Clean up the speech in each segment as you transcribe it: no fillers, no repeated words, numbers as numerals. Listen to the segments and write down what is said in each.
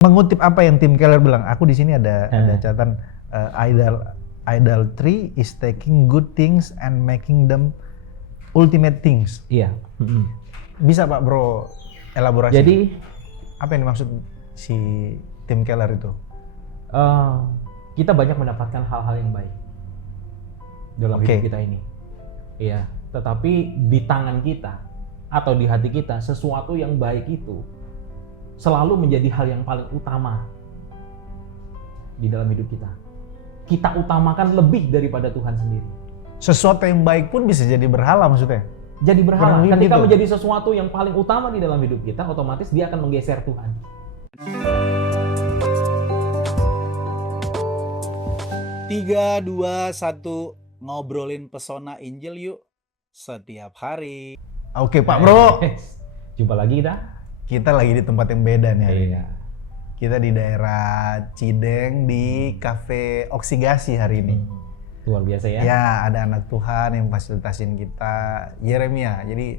Mengutip apa yang Tim Keller bilang, aku di sini ada catatan idolatry is taking good things and making them ultimate things. Iya. Bisa Pak Bro elaborasi? Jadi apa yang dimaksud si Tim Keller itu? Kita banyak mendapatkan hal-hal yang baik dalam hidup kita ini. Iya. Tetapi di tangan kita atau di hati kita sesuatu yang baik itu selalu menjadi hal yang paling utama di dalam hidup kita. Kita utamakan lebih daripada Tuhan sendiri. Sesuatu yang baik pun bisa jadi berhala maksudnya? Jadi berhala. Ketika gitu. menjadi sesuatu yang paling utama di dalam hidup kita, otomatis dia akan menggeser Tuhan. Tiga, dua, satu, ngobrolin pesona Injil yuk setiap hari. Oke Pak Bro. Jumpa lagi kita. Kita lagi di tempat yang beda nih hari ini. Iya. Kita di daerah Cideng di Cafe Oksigasi hari ini. Luar biasa ya. Ya, ada anak Tuhan yang fasilitasin kita, Yeremia. Jadi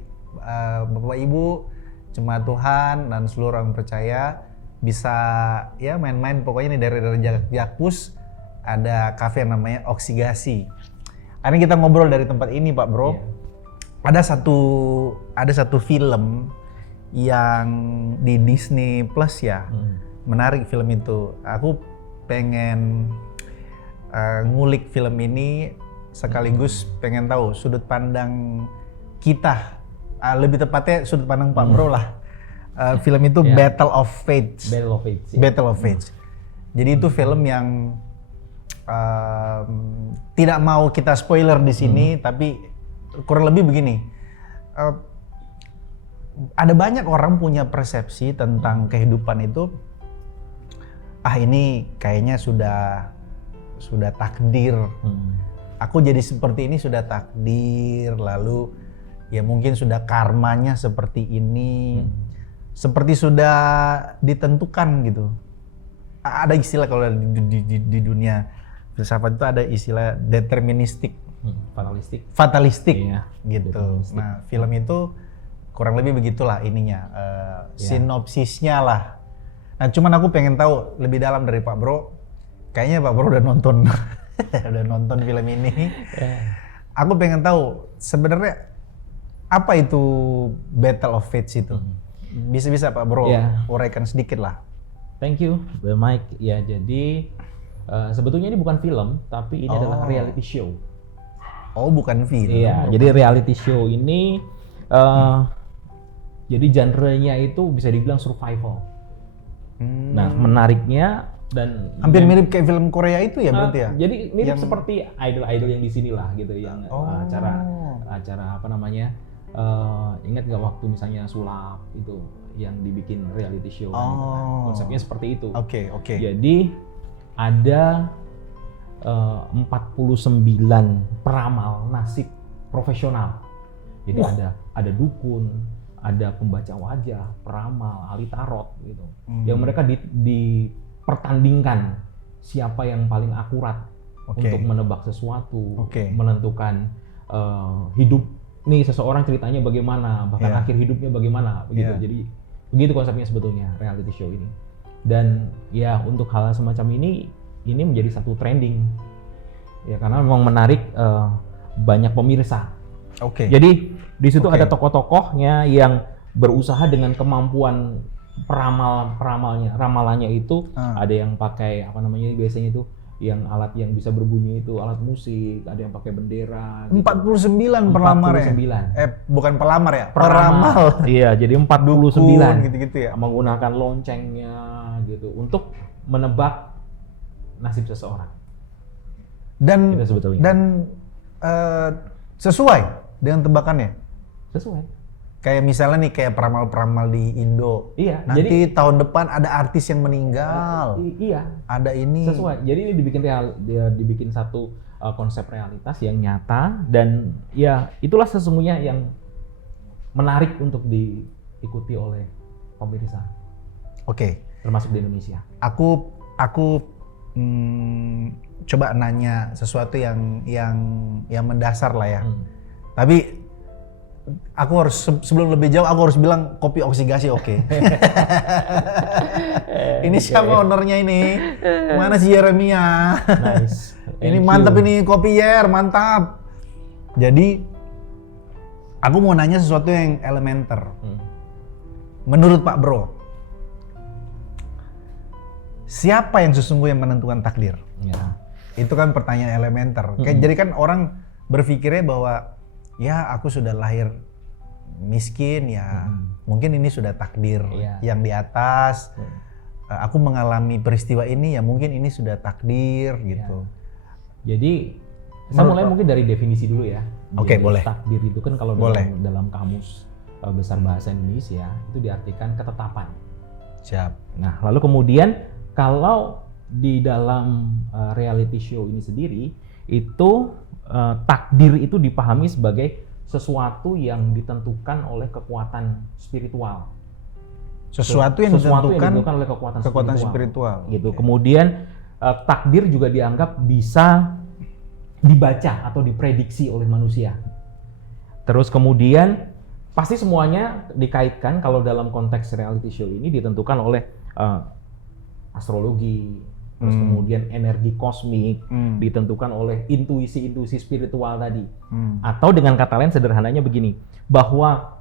Bapak Ibu, jemaat Tuhan dan seluruh orang percaya bisa ya main-main pokoknya nih dari Jakpus ada kafe yang namanya Oksigasi. Hari ini kita ngobrol dari tempat ini Pak Bro. Iya. Ada satu film yang di Disney Plus ya. Menarik film itu. Aku pengen ngulik film ini sekaligus pengen tahu sudut pandang kita. Lebih tepatnya sudut pandang Pak Bro lah. Film itu Battle of Fates. Battle of Fates. Ya. Battle of Fates. Jadi itu film yang tidak mau kita spoiler di sini, tapi kurang lebih begini. Ada banyak orang punya persepsi tentang kehidupan itu, ini kayaknya sudah takdir. Aku jadi seperti ini sudah takdir, lalu ya mungkin sudah karmanya seperti ini, seperti sudah ditentukan gitu. Ada istilah kalau di dunia filsafat itu ada istilah deterministik, fatalistik Iya, gitu. deterministik. Nah film itu kurang lebih begitulah ininya, sinopsisnya lah. Nah cuman aku pengen tahu lebih dalam dari Pak Bro. Kayaknya Pak Bro udah nonton udah nonton film ini. Aku pengen tahu sebenarnya apa itu Battle of Fates itu. Bisa Pak Bro uraikan sedikit lah. Thank you, Mike. Ya, jadi sebetulnya ini bukan film, tapi ini adalah reality show. Oh, bukan film. Iya, jadi reality show ini jadi genre-nya itu bisa dibilang survival. Nah, menariknya dan hampir mirip kayak film Korea itu ya berarti ya? Jadi mirip seperti idol-idol yang di sinilah gitu, yang acara apa namanya? Ingat nggak waktu misalnya sulap itu yang dibikin reality show? Konsepnya seperti itu. Oke. Jadi ada 49 peramal nasib profesional. Jadi ada dukun, ada pembaca wajah, peramal, ahli tarot gitu. Yang mereka dipertandingkan siapa yang paling akurat untuk menebak sesuatu, menentukan hidup nih seseorang ceritanya bagaimana, bahkan akhir hidupnya bagaimana begitu. Jadi begitu konsepnya sebetulnya reality show ini. Dan ya untuk hal semacam ini menjadi satu trending. Ya karena memang menarik banyak pemirsa. Jadi di situ ada tokoh-tokohnya yang berusaha dengan kemampuan ramalannya itu ada yang pakai apa namanya biasanya itu yang alat yang bisa berbunyi itu alat musik, ada yang pakai bendera. 49 pelamar ya? Bukan pelamar ya? Peramal. Iya, jadi 49 gitu-gitu ya. Menggunakan loncengnya gitu untuk menebak nasib seseorang. Dan sebetulnya. Sesuai dengan tebakannya? Sesuai. Kayak misalnya nih kayak peramal-peramal di Indo. Iya. Nanti jadi, tahun depan ada artis yang meninggal. Iya. Ada ini. Sesuai. Jadi ini dibikin satu konsep realitas yang nyata dan ya itulah sesungguhnya yang menarik untuk diikuti oleh pemirsa. Termasuk di Indonesia. Aku coba nanya sesuatu yang mendasar lah ya. Tapi aku harus sebelum lebih jauh aku harus bilang kopi oksigasi oke. Ini siapa ownernya ini? Mana si Yeremia? Nice. Ini mantap ini kopi Yer, mantap. Jadi aku mau nanya sesuatu yang elementer. Menurut Pak Bro, siapa yang sesungguhnya menentukan takdir? Ya. Itu kan pertanyaan elementer. Jadi kan orang berpikirnya bahwa ya aku sudah lahir miskin ya, mungkin ini sudah takdir yang di atas. Aku mengalami peristiwa ini ya mungkin ini sudah takdir gitu. Jadi saya mulai mungkin dari definisi dulu ya. Oke, boleh. Takdir itu kan kalau dalam kamus besar bahasa Indonesia itu diartikan ketetapan. Siap. Nah, lalu kemudian kalau di dalam reality show ini sendiri itu takdir itu dipahami sebagai sesuatu yang ditentukan oleh kekuatan spiritual. Sesuatu yang ditentukan oleh kekuatan spiritual. Gitu. Okay. Kemudian takdir juga dianggap bisa dibaca atau diprediksi oleh manusia. Terus kemudian pasti semuanya dikaitkan kalau dalam konteks reality show ini ditentukan oleh astrologi, terus kemudian energi kosmik, ditentukan oleh intuisi-intuisi spiritual tadi. Atau dengan kata lain sederhananya begini, bahwa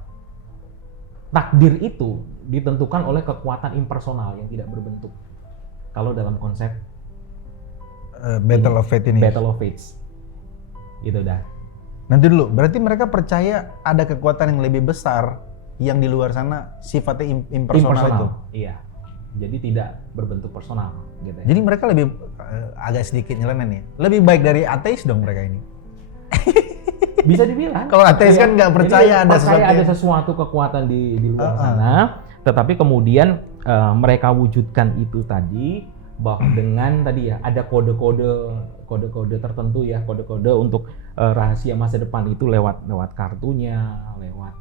takdir itu ditentukan oleh kekuatan impersonal yang tidak berbentuk. Kalau dalam konsep Battle of Fate ini. Battle of Fates. Gitu dah. Nanti dulu, berarti mereka percaya ada kekuatan yang lebih besar yang di luar sana sifatnya impersonal itu? Iya. Jadi tidak berbentuk personal gitu ya. Jadi mereka lebih agak sedikit nyeleneh ya. Lebih baik dari ateis dong mereka ini. Bisa dibilang. Kalau ateis kan nggak percaya ada sesuatu kekuatan di luar sana, tetapi kemudian mereka wujudkan itu tadi bahwa dengan tadi ya ada kode-kode tertentu ya, kode-kode untuk rahasia masa depan itu lewat kartunya, lewat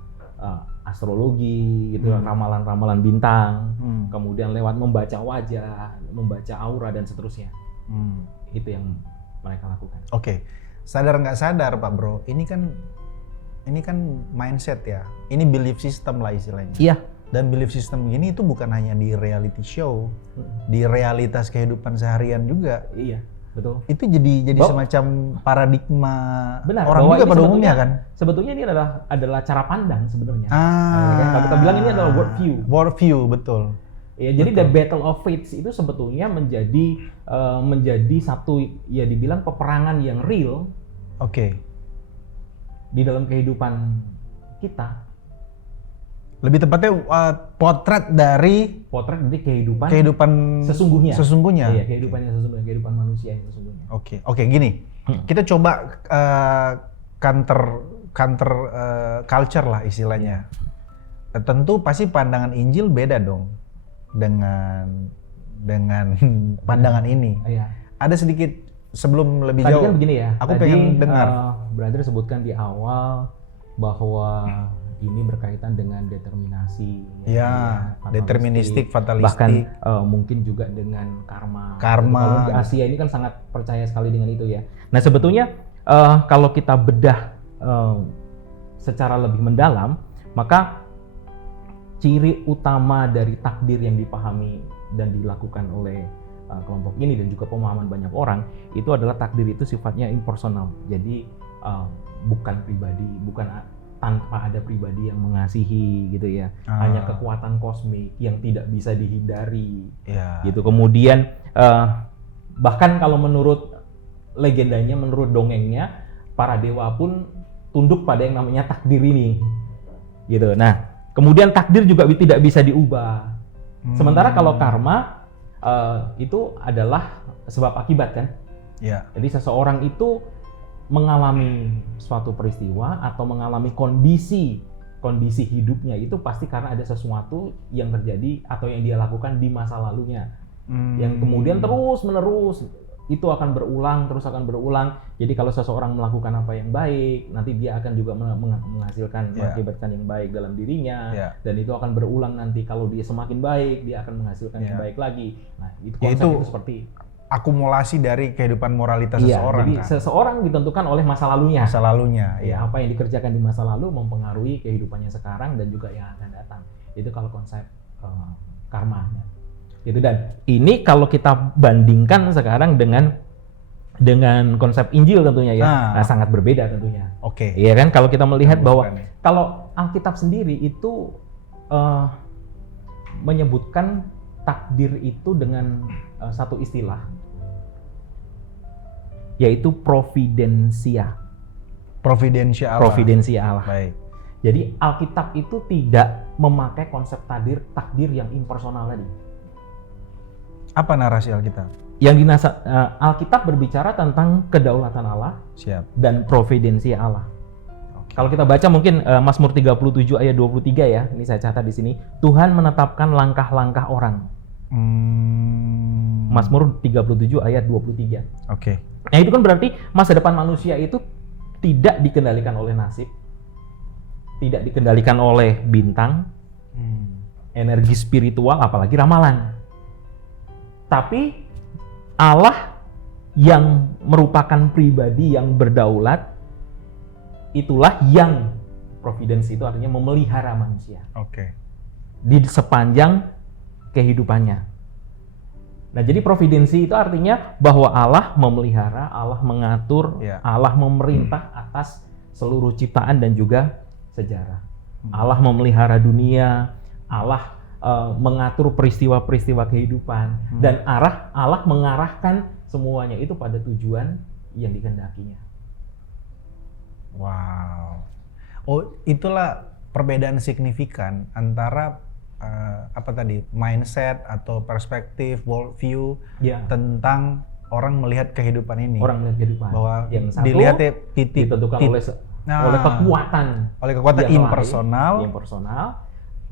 astrologi gitu, ramalan-ramalan bintang, kemudian lewat membaca wajah, membaca aura dan seterusnya. Itu yang mereka lakukan. Oke. Sadar nggak sadar Pak Bro, ini kan mindset ya, ini belief system lah istilahnya. Iya. Dan belief system ini itu bukan hanya di reality show, di realitas kehidupan seharian juga. Iya, betul. Itu jadi semacam paradigma orang juga pada umumnya kan. Sebetulnya ini adalah cara pandang sebenarnya. Kalau kita bilang ini adalah worldview. Worldview, betul. Ya, jadi The Battle of Fates itu sebetulnya menjadi satu ya dibilang peperangan yang real. Oke. Di dalam kehidupan kita. Lebih tepatnya potret dari kehidupan sesungguhnya. Iya, kehidupannya sesungguhnya, kehidupan manusia yang sesungguhnya. Oke, gini. Kita coba counter culture lah istilahnya. Tentu pasti pandangan Injil beda dong dengan pandangan ini. Iya. Ada sedikit sebelum lebih tadi jauh. Kan begini ya. Aku pengen dengar. Brother sebutkan di awal bahwa ini berkaitan dengan determinasi, deterministik, fatalistik, bahkan mungkin juga dengan karma. Kalau di Asia ini kan sangat percaya sekali dengan itu ya. Nah sebetulnya kalau kita bedah secara lebih mendalam, maka ciri utama dari takdir yang dipahami dan dilakukan oleh kelompok ini dan juga pemahaman banyak orang itu adalah takdir itu sifatnya impersonal. Jadi bukan pribadi, bukan tanpa ada pribadi yang mengasihi gitu ya, hanya kekuatan kosmik yang tidak bisa dihindari gitu. Kemudian bahkan kalau menurut legendanya, menurut dongengnya, para dewa pun tunduk pada yang namanya takdir ini gitu. Nah kemudian takdir juga tidak bisa diubah. Sementara kalau karma itu adalah sebab akibat kan. Jadi seseorang itu mengalami suatu peristiwa atau mengalami kondisi hidupnya itu pasti karena ada sesuatu yang terjadi atau yang dia lakukan di masa lalunya yang kemudian terus menerus itu akan berulang. Jadi kalau seseorang melakukan apa yang baik, nanti dia akan juga menghasilkan mengakibatkan yang baik dalam dirinya dan itu akan berulang nanti. Kalau dia semakin baik, dia akan menghasilkan yang baik lagi. Nah itu konsep itu seperti akumulasi dari kehidupan moralitas iya, seseorang. Jadi kan? seseorang ditentukan oleh masa lalunya. Masa lalunya, ya. Apa yang dikerjakan di masa lalu mempengaruhi kehidupannya sekarang dan juga yang akan datang. Itu kalau konsep karma. Itu, dan ini kalau kita bandingkan sekarang dengan konsep Injil tentunya ya, sangat berbeda tentunya. Oke. Iya kan, kalau kita melihat bahwa kalau Alkitab sendiri itu menyebutkan takdir itu dengan satu istilah, yaitu providensia. Providensia Allah. Providensia Allah. Baik. Jadi Alkitab itu tidak memakai konsep takdir yang impersonal tadi. Apa narasi Alkitab? Alkitab berbicara tentang kedaulatan Allah. Siap. Dan providensia Allah. Okay. Kalau kita baca mungkin Mazmur 37 ayat 23 ya, ini saya catat di sini. Tuhan menetapkan langkah-langkah orang. Mazmur 37 ayat 23. Oke. Nah itu kan berarti masa depan manusia itu tidak dikendalikan oleh nasib, tidak dikendalikan oleh bintang, energi spiritual, apalagi ramalan. Tapi Allah yang merupakan pribadi yang berdaulat, itulah yang providence itu artinya memelihara manusia. Oke. Di sepanjang kehidupannya. Nah, jadi providensi itu artinya bahwa Allah memelihara, Allah mengatur, Allah memerintah atas seluruh ciptaan dan juga sejarah. Allah memelihara dunia, Allah mengatur peristiwa-peristiwa kehidupan, dan Allah mengarahkan semuanya itu pada tujuan yang dikehendakinya. Wow. Oh, itulah perbedaan signifikan antara mindset atau perspektif, worldview tentang orang melihat kehidupan ini. Orang melihat kehidupan. Bahwa yang satu dilihat ditentukan oleh kekuatan impersonal.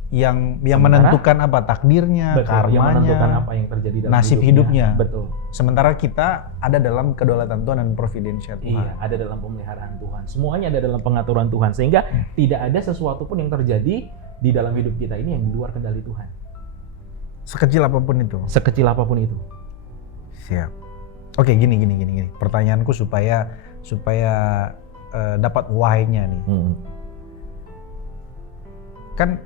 Yang menentukan apa takdirnya, karmanya, yang menentukan apa yang terjadi dalam nasib hidupnya. Betul. Sementara kita ada dalam kedaulatan Tuhan dan providensia Tuhan. Iya, ada dalam pemeliharaan Tuhan. Semuanya ada dalam pengaturan Tuhan, sehingga tidak ada sesuatu pun yang terjadi di dalam hidup kita ini yang di luar kendali Tuhan. Sekecil apapun itu. Sekecil apapun itu. Siap. Oke, gini. Pertanyaanku supaya dapat why-nya nih. Kan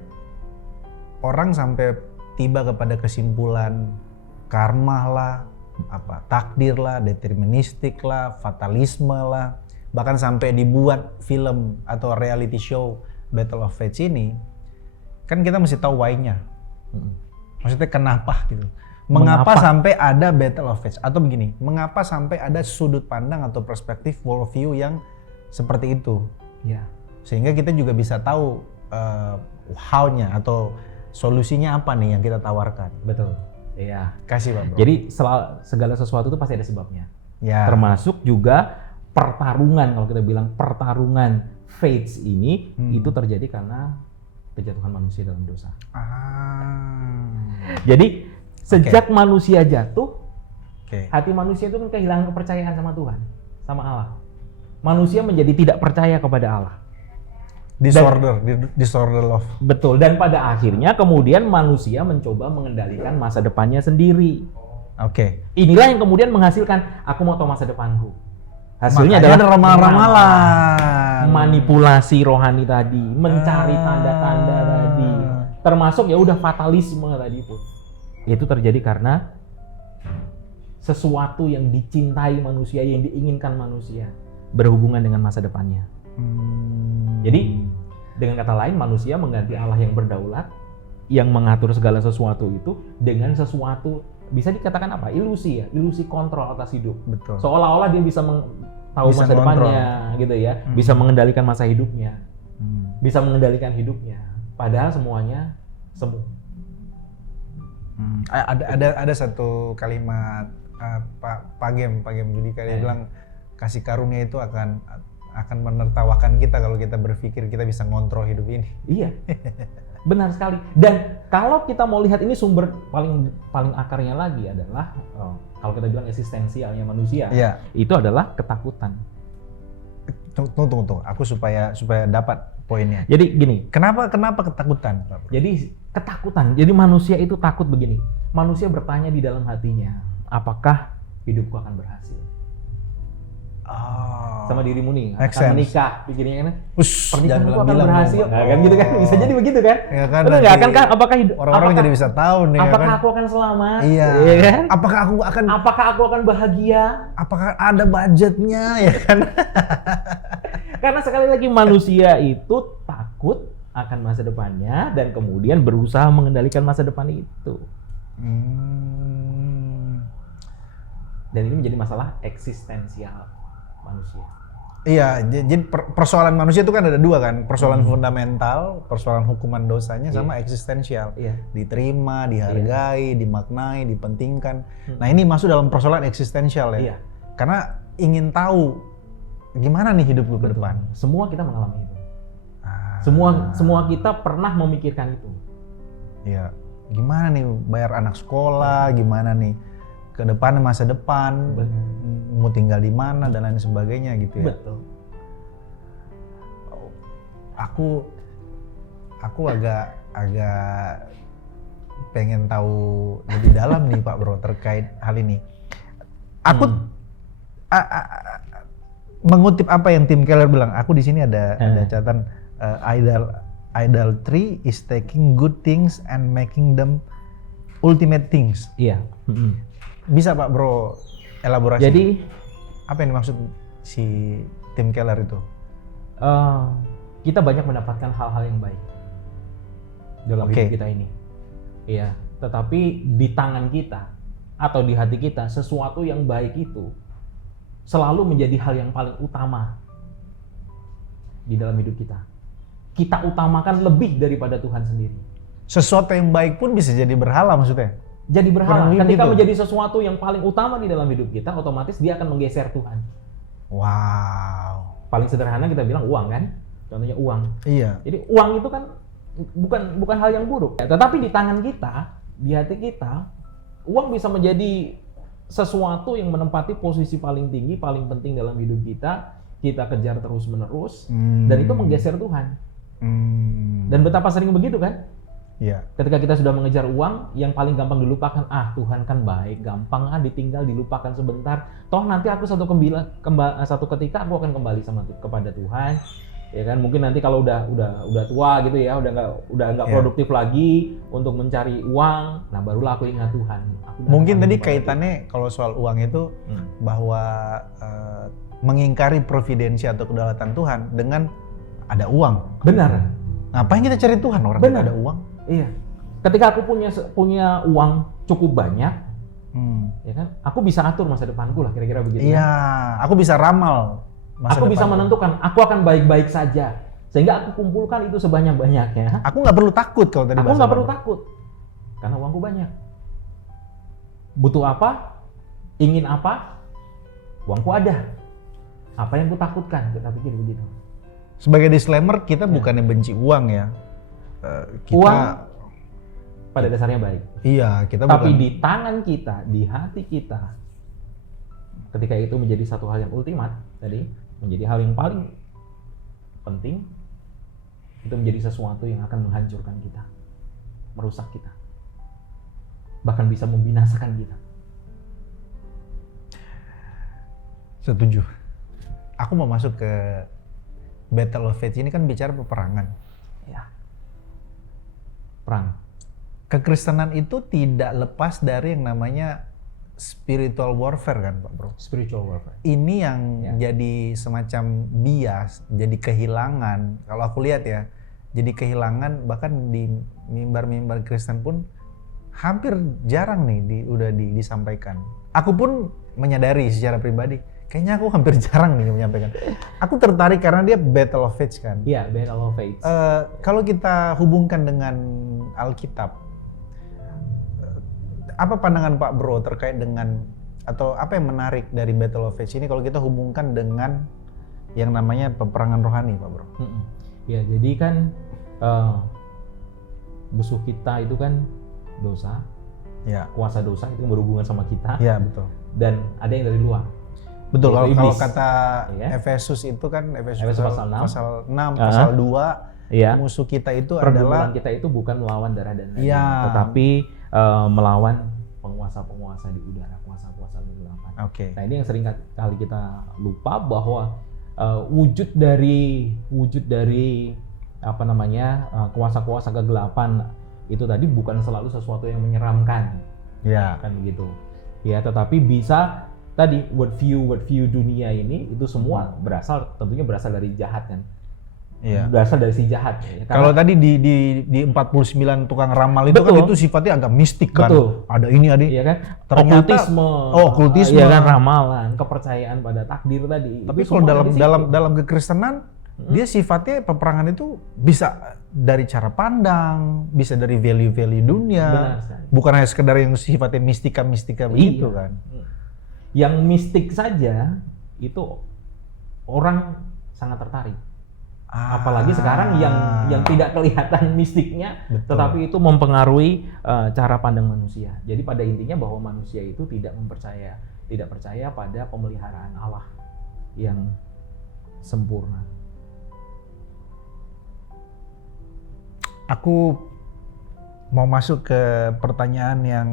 orang sampai tiba kepada kesimpulan karma lah, takdir lah, deterministik lah, fatalisme lah, bahkan sampai dibuat film atau reality show Battle of Fates ini, kan kita mesti tahu why-nya. Maksudnya kenapa gitu. Mengapa sampai ada Battle of Fates? Atau begini, mengapa sampai ada sudut pandang atau perspektif worldview yang seperti itu? Ya. Sehingga kita juga bisa tahu how-nya atau solusinya apa nih yang kita tawarkan. Betul. Iya. Kasih Pak Bro. Jadi segala sesuatu itu pasti ada sebabnya. Ya. Termasuk juga pertarungan, kalau kita bilang pertarungan fates ini itu terjadi karena kejatuhan manusia dalam dosa. Jadi sejak manusia jatuh, hati manusia itu kan kehilangan kepercayaan sama Tuhan, sama Allah. Manusia menjadi tidak percaya kepada Allah. Disorder love. Betul, dan pada akhirnya kemudian manusia mencoba mengendalikan masa depannya sendiri. Inilah yang kemudian menghasilkan aku mau tahu masa depanku. Hasilnya adalah ramalan, manipulasi rohani tadi, mencari tanda-tanda tadi, termasuk ya udah fatalisme tadi pun. Itu terjadi karena sesuatu yang dicintai manusia, yang diinginkan manusia berhubungan dengan masa depannya. Jadi dengan kata lain manusia mengganti Allah yang berdaulat, yang mengatur segala sesuatu itu dengan sesuatu bisa dikatakan apa? Ilusi ya, ilusi kontrol atas hidup. Betul. Seolah-olah dia bisa tahu masa depannya, gitu ya, bisa mengendalikan masa hidupnya, bisa mengendalikan hidupnya. Padahal semuanya semu. Ada satu kalimat Pak Gem Budi dia bilang kasih karunia itu akan menertawakan kita kalau kita berpikir kita bisa ngontrol hidup ini. Iya. Benar sekali. Dan kalau kita mau lihat ini sumber paling akarnya lagi adalah kalau kita bilang eksistensialnya manusia, itu adalah ketakutan. Tunggu. Aku supaya dapat poinnya. Jadi gini, kenapa ketakutan, Pak? Jadi ketakutan. Jadi manusia itu takut begini. Manusia bertanya di dalam hatinya, apakah hidupku akan berhasil. Oh. Sama dirimu nih, Make akan sense. menikah, pikirnya kan? Ush, Pernikahanku jangan akan bilang berhasil, dong, Pak. nah, kan gitu kan? Bisa jadi begitu kan? Ya kan, Betul nggak? nanti Akankah? Apakah orang-orang apakah- jadi bisa tahu nih. Ya Apakah kan? aku akan selamat? Iya. Iya kan? Apakah aku akan bahagia? apakah ada budgetnya ya kan? Karena sekali lagi manusia itu takut akan masa depannya dan kemudian berusaha mengendalikan masa depan itu. Dan ini menjadi masalah eksistensial manusia. Iya, jadi persoalan manusia itu kan ada dua kan, persoalan fundamental, persoalan hukuman dosanya, sama eksistensial. Iya. Diterima, dihargai, dimaknai, dipentingkan. Nah ini masuk dalam persoalan eksistensial ya. Iya. Karena ingin tahu gimana nih hidup gue ke depan. Semua kita mengalami itu. Ah, Semua kita pernah memikirkan itu. Iya. Gimana nih bayar anak sekolah, gimana nih ke depan, masa depan, mau tinggal di mana dan lain sebagainya gitu ya. Betul. Aku agak pengen tahu lebih dalam nih Pak Bro terkait hal ini. Aku mengutip apa yang Tim Keller bilang. Aku di sini ada catatan idolatry is taking good things and making them ultimate things. Iya. Bisa Pak Bro elaborasi? Jadi apa yang dimaksud si Tim Keller itu? Kita banyak mendapatkan hal-hal yang baik dalam hidup kita ini. Iya, tetapi di tangan kita atau di hati kita sesuatu yang baik itu selalu menjadi hal yang paling utama di dalam hidup kita. Kita utamakan lebih daripada Tuhan sendiri. Sesuatu yang baik pun bisa jadi berhala maksudnya? Jadi berhala. Ketika gitu. menjadi sesuatu yang paling utama di dalam hidup kita, otomatis dia akan menggeser Tuhan. Wow. Paling sederhana kita bilang uang kan? Contohnya uang. Iya. Jadi uang itu kan bukan hal yang buruk. Tetapi di tangan kita, di hati kita, uang bisa menjadi sesuatu yang menempati posisi paling tinggi, paling penting dalam hidup kita. Kita kejar terus-menerus, dan itu menggeser Tuhan. Dan betapa sering begitu kan? Iya. Ketika kita sudah mengejar uang, yang paling gampang dilupakan, Tuhan kan baik, gampang ditinggal, dilupakan sebentar. Toh nanti aku satu ketika aku akan kembali kepada Tuhan. Ya kan, mungkin nanti kalau udah tua gitu ya, udah nggak produktif lagi untuk mencari uang, nah barulah aku ingat Tuhan. Mungkin tadi kaitannya kalau soal uang itu bahwa mengingkari providensi atau kedaulatan Tuhan dengan ada uang. Benar. Ngapain kita cari Tuhan orang Benar. kita ada uang? Iya. Ketika aku punya uang cukup banyak, ya kan, aku bisa atur masa depanku lah, kira-kira begitu. Iya, kan? aku bisa ramal masa aku bisa depanku. menentukan, aku akan baik-baik saja, sehingga aku kumpulkan itu sebanyak-banyaknya. Aku nggak perlu takut kalau tadi. Aku nggak perlu takut, karena uangku banyak. Butuh apa? Ingin apa? Uangku ada. Apa yang ku takutkan? Kita pikir begitu. Sebagai disclaimer, kita bukannya benci uang ya. Kita, uang pada dasarnya baik. Iya, kita Tapi bukan. di tangan kita, di hati kita, ketika itu menjadi satu hal yang ultimat, tadi menjadi hal yang paling penting, itu menjadi sesuatu yang akan menghancurkan kita, merusak kita, bahkan bisa membinasakan kita. Setuju. Aku mau masuk ke Battle of Faith ini kan bicara peperangan. Ya. Perang. Kekristenan itu tidak lepas dari yang namanya spiritual warfare kan Pak Bro? Spiritual warfare. Ini yang jadi semacam bias, jadi kehilangan. Kalau aku lihat ya, jadi kehilangan bahkan di mimbar-mimbar Kristen pun hampir jarang nih udah disampaikan. Aku pun menyadari secara pribadi, kayaknya aku hampir jarang nih menyampaikan. Aku tertarik karena dia Battle of Faith kan. Iya, Battle of Faith. Kalau kita hubungkan dengan Alkitab, apa pandangan Pak Bro terkait dengan atau apa yang menarik dari Battle of Faith ini kalau kita hubungkan dengan yang namanya peperangan rohani Pak Bro? Ya, jadi kan musuh kita itu kan dosa. Ya. Kuasa dosa itu berhubungan sama kita. Iya, betul. Dan ada yang dari luar. Betul, kalau kata Efesus itu kan Efesus pasal 6, pasal 2, musuh kita itu adalah pergumulan kita itu bukan melawan darah dan daging, tetapi melawan penguasa-penguasa di udara, kuasa-kuasa kegelapan. Oke. Nah, ini yang sering kali kita lupa bahwa wujud dari apa namanya kuasa-kuasa kegelapan itu tadi bukan selalu sesuatu yang menyeramkan, kan begitu, ya. Tetapi bisa tadi worldview dunia ini itu semua tentunya berasal dari jahat kan. Iya. Berasal dari si jahat. Ya. Kalau tadi di 49 tukang ramal itu kan itu sifatnya agak mistik kan. Betul. Ada ini ada. Iya kan? Ternyata okkultisme. Iya kan, ramalan, kepercayaan pada takdir tadi. Tapi kalau dalam kekristenan dia sifatnya peperangan itu bisa dari cara pandang, bisa dari value-value dunia. Bukan hanya sekedar yang sifatnya mistika begitu kan. Yang mistik saja itu orang sangat tertarik. Apalagi sekarang yang tidak kelihatan mistiknya, tetapi itu mempengaruhi cara pandang manusia. Jadi pada intinya bahwa manusia itu tidak percaya pada pemeliharaan Allah yang sempurna. Aku mau masuk ke pertanyaan yang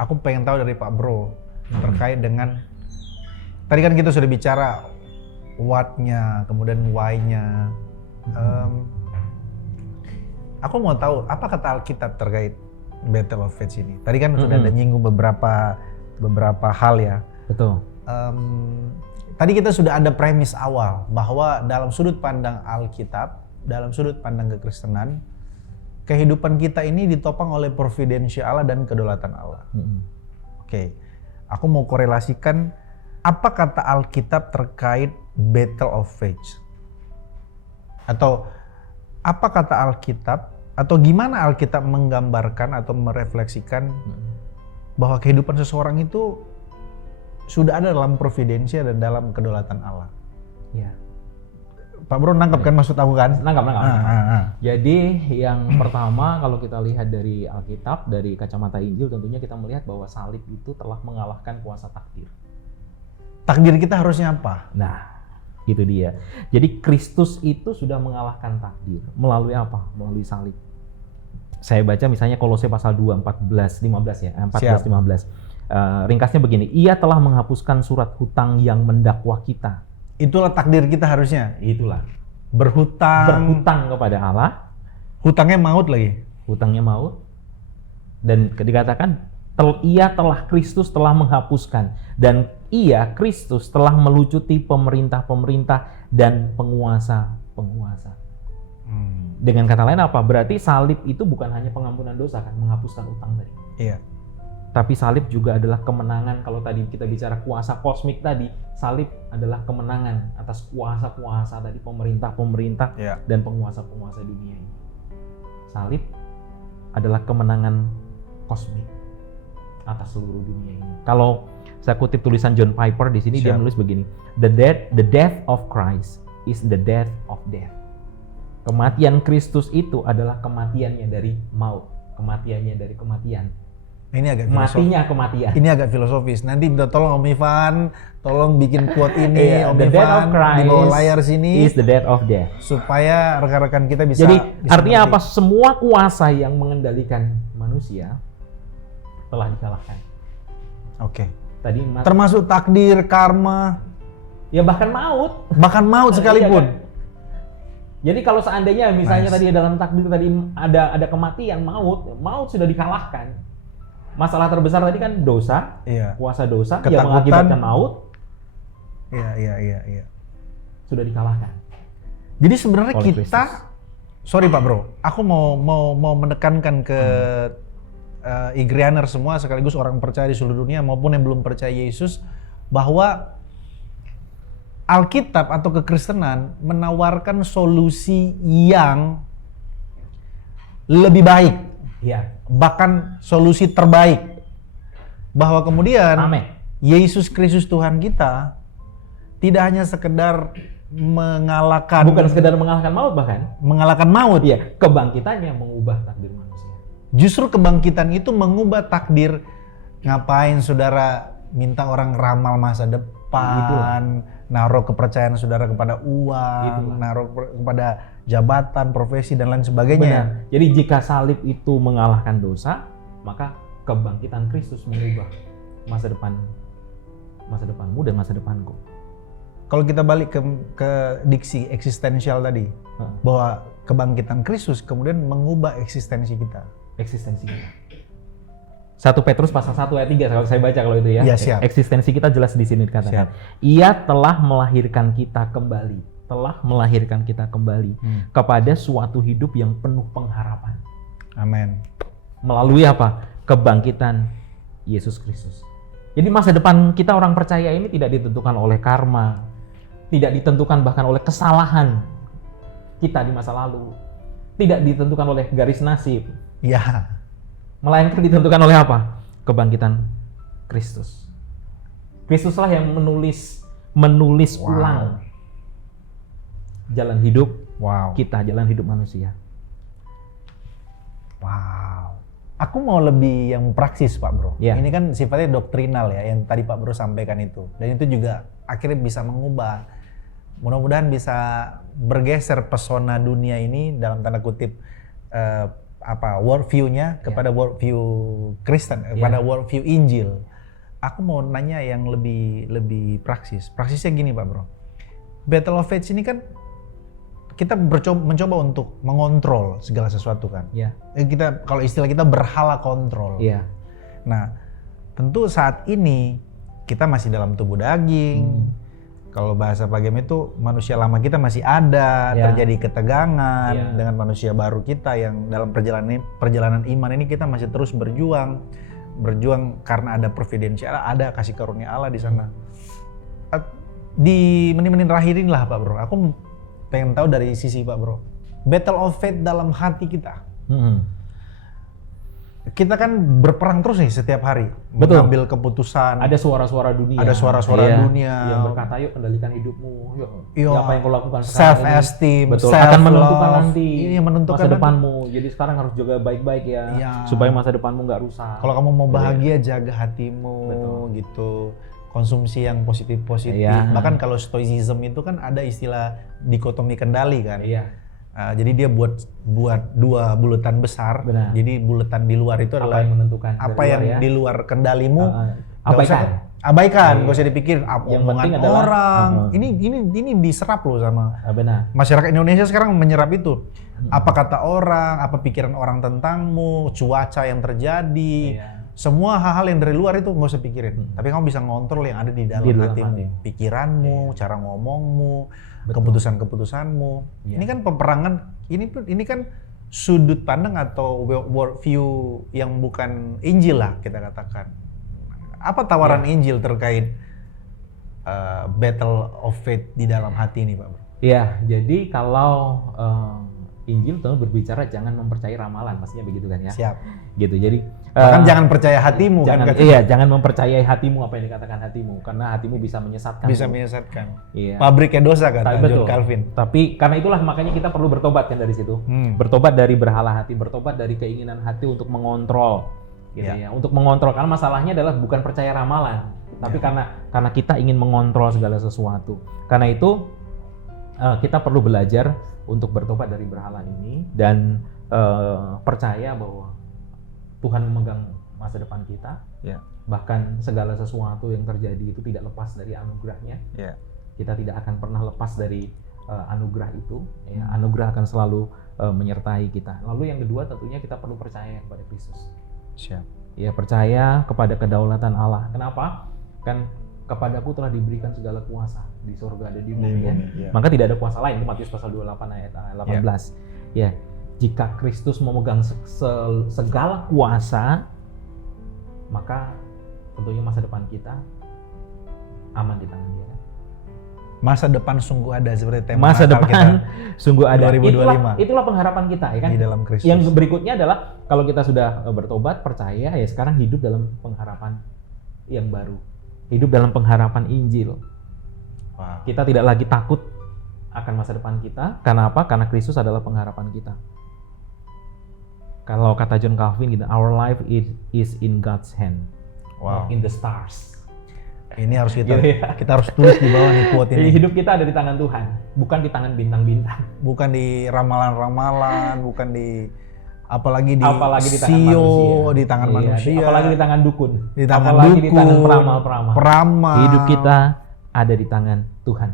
aku pengen tahu dari Pak Bro terkait dengan tadi kan kita sudah bicara what-nya, kemudian why-nya. Aku mau tahu apa kata Alkitab terkait Battle of Faith ini. Tadi kan sudah ada nyinggung beberapa hal ya. Betul. Tadi kita sudah ada premis awal bahwa dalam sudut pandang Alkitab, dalam sudut pandang kekristenan, kehidupan kita ini ditopang oleh providensia Allah dan kedaulatan Allah. Oke. Aku mau korelasikan apa kata Alkitab terkait Battle of Faith? Atau apa kata Alkitab atau gimana Alkitab menggambarkan atau merefleksikan bahwa kehidupan seseorang itu sudah ada dalam providensia dan dalam kedaulatan Allah? Ya. Pak Bro nangkap kan maksud aku kan? Nangkap. Jadi yang pertama kalau kita lihat dari Alkitab, dari kacamata Injil tentunya kita melihat bahwa salib itu telah mengalahkan kuasa takdir. Takdir kita harusnya apa? Nah, itu dia. Jadi Kristus itu sudah mengalahkan takdir. Melalui apa? Melalui salib. Saya baca misalnya Kolose pasal 2, 14-15 ya. 14-15. Ringkasnya begini. Ia telah menghapuskan surat hutang yang mendakwa kita. Itulah takdir kita harusnya. Itulah. Berhutang kepada Allah. Hutangnya maut lagi. Hutangnya maut. Dan dikatakan Kristus telah menghapuskan, dan Kristus telah melucuti pemerintah-pemerintah dan penguasa-penguasa. Dengan kata lain apa? Berarti salib itu bukan hanya pengampunan dosa kan, menghapuskan utang tadi. Iya. Tapi salib juga adalah kemenangan. Kalau tadi kita bicara kuasa kosmik tadi, salib adalah kemenangan atas kuasa-kuasa tadi, pemerintah-pemerintah dan penguasa-penguasa dunia ini. Salib adalah kemenangan kosmik atas seluruh dunia ini. Kalau saya kutip tulisan John Piper di sini, dia menulis begini, the death of Christ is the death of death. Kematian Kristus itu adalah kematiannya dari maut, kematiannya dari kematian. Ini agak matinya kematian. Ini agak filosofis. Nanti tolong Om Ivan, tolong bikin quote ini Om Ivan di bawah layar sini. Is the death of death. Supaya rekan-rekan kita bisa. Jadi artinya apa? Semua kuasa yang mengendalikan manusia telah dikalahkan. Oke. Tadi termasuk takdir, karma, ya bahkan maut. Bahkan maut sekalipun. Iya kan? Jadi kalau seandainya misalnya tadi dalam takdir tadi ada kematian, maut sudah dikalahkan. Masalah terbesar tadi kan dosa, kuasa dosa yang mengakibatkan maut. Iya. Sudah dikalahkan. Jadi sebenarnya kita, sorry Pak Bro, aku mau menekankan ke Igrianer semua sekaligus orang percaya di seluruh dunia maupun yang belum percaya Yesus, bahwa Alkitab atau kekristenan menawarkan solusi yang lebih baik, bahkan solusi terbaik, bahwa kemudian Yesus Kristus Tuhan kita tidak hanya sekedar bukan sekedar mengalahkan maut, bahkan mengalahkan maut, kebangkitannya mengubah takdir manusia. Justru kebangkitan itu mengubah takdir. Ngapain saudara minta orang ramal masa depan, naruh kepercayaan saudara kepada uang, naruh kepada jabatan, profesi dan lain sebagainya. Benar. Jadi jika salib itu mengalahkan dosa, maka kebangkitan Kristus mengubah masa depanmu dan masa depanku. Kalau kita balik ke diksi eksistensial tadi, bahwa kebangkitan Kristus kemudian mengubah eksistensi kita. 1 Petrus pasal 1 ayat 3 kalau saya baca kalau itu ya. Ya, siap. Eksistensi kita jelas di sini dikatakan. Ia telah melahirkan kita kembali kepada suatu hidup yang penuh pengharapan. Amin. Melalui apa? Kebangkitan Yesus Kristus. Jadi masa depan kita orang percaya ini tidak ditentukan oleh karma, tidak ditentukan bahkan oleh kesalahan kita di masa lalu, tidak ditentukan oleh garis nasib. Ya. Melainkan ditentukan oleh apa? Kebangkitan Kristus. Kristuslah yang menulis ulang jalan hidup kita, jalan hidup manusia. Wow. Aku mau lebih yang praksis, Pak Bro. Ya. Ini kan sifatnya doktrinal ya, yang tadi Pak Bro sampaikan itu. Dan itu juga akhirnya bisa mengubah. Mudah-mudahan bisa bergeser pesona dunia ini dalam tanda kutip worldview-nya kepada worldview Kristen, kepada worldview Injil. Aku mau nanya yang lebih praksis. Praksisnya gini, Pak Bro. Battle of Faith ini kan kita mencoba untuk mengontrol segala sesuatu kan. Kita kalau istilah kita berhala kontrol. Nah, tentu saat ini kita masih dalam tubuh daging. Kalau bahasa Pagem itu manusia lama kita masih ada, terjadi ketegangan dengan manusia baru kita yang dalam perjalanan iman ini kita masih terus berjuang karena ada providensi Allah, ada kasih karunia Allah di sana. Di menit-menit terakhir inilah Pak Bro, aku pengen tahu dari sisi Pak Bro, battle of faith dalam hati kita. Kita kan berperang terus nih setiap hari, mengambil keputusan. Ada suara-suara dunia. Dunia yang berkata, yuk kendalikan hidupmu. Yuk, apa yang kau lakukan sekarang self-esteem, ini. Akan menentukan nanti masa depanmu. Nanti. Jadi sekarang harus jaga baik-baik ya, supaya masa depanmu nggak rusak. Kalau kamu mau bahagia, jaga hatimu, gitu. Konsumsi yang positif-positif. Bahkan kalau stoicism itu kan ada istilah dikotomi kendali kan. Jadi dia buat dua bulatan besar. Benar. Jadi bulatan di luar itu adalah apa yang menentukan apa yang di luar kendalimu. Abaikan. Gak usah dipikir omongan orang. Ini diserap loh sama masyarakat Indonesia sekarang menyerap itu. Apa kata orang, apa pikiran orang tentangmu, cuaca yang terjadi. Semua hal-hal yang dari luar itu nggak usah pikirin. Tapi kamu bisa ngontrol yang ada di dalam hatimu, pikiranmu, cara ngomongmu, keputusan-keputusanmu. Ini kan peperangan. Ini kan sudut pandang atau worldview yang bukan Injil lah kita katakan. Apa tawaran Injil terkait battle of faith di dalam hati ini, Pak Bro? Iya, jadi kalau Injil tentu berbicara jangan mempercayai ramalan, pastinya begitu kan ya. Siap. Gitu. Jadi bahkan jangan percaya hatimu jangan, kan. Jangan mempercayai hatimu apa yang dikatakan hatimu, karena hatimu bisa menyesatkan. Iya. Pabriknya dosa kan, John Calvin. Tapi karena itulah makanya kita perlu bertobat kan dari situ. Bertobat dari berhala hati, bertobat dari keinginan hati untuk mengontrol. Gitu ya. Untuk mengontrol, karena masalahnya adalah bukan percaya ramalan, tapi karena kita ingin mengontrol segala sesuatu. Karena itu kita perlu belajar untuk bertobat dari berhala ini dan percaya bahwa Tuhan memegang masa depan kita. Bahkan segala sesuatu yang terjadi itu tidak lepas dari anugerahnya. Kita tidak akan pernah lepas dari anugerah itu. Anugerah akan selalu menyertai kita. Lalu yang kedua tentunya kita perlu percaya kepada Kristus. Percaya kepada kedaulatan Allah. Kenapa? Kan kepadaku telah diberikan segala kuasa di surga dan di bumi. Maka tidak ada kuasa lain. Itu Matius pasal 28 ayat 18. Jika Kristus memegang segala kuasa, maka tentunya masa depan kita aman di tangan Dia. Masa depan sungguh ada, seperti tema masa depan kita sungguh ada. 2025. Itulah pengharapan kita, ya kan? Di dalam Kristus. Yang berikutnya adalah kalau kita sudah bertobat, percaya, ya sekarang hidup dalam pengharapan yang baru. Hidup dalam pengharapan Injil. Kita tidak lagi takut akan masa depan kita. Karena apa? Karena Kristus adalah pengharapan kita. Kalau kata John Calvin gitu, our life is in God's hand, not in the stars. Ini harus kita harus tulis di bawah nih quote ini. Hidup kita ada di tangan Tuhan, bukan di tangan bintang-bintang. Bukan di ramalan-ramalan, bukan di apalagi di tangan CEO, manusia. di tangan manusia, apalagi di tangan dukun, di tangan apalagi dukun, di tangan peramal-peramal. Peramal. Hidup kita ada di tangan Tuhan.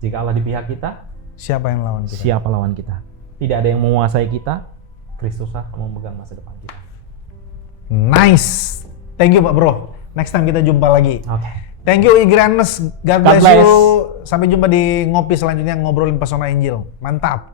Jika Allah di pihak kita, siapa yang lawan kita? Siapa lawan kita? Tidak ada yang menguasai kita. Kristuslah yang memegang masa depan kita. Nice. Thank you Pak Bro. Next time kita jumpa lagi. Oke. Thank you Igranus. God bless you. Sampai jumpa di ngopi selanjutnya ngobrolin pesona Injil. Mantap.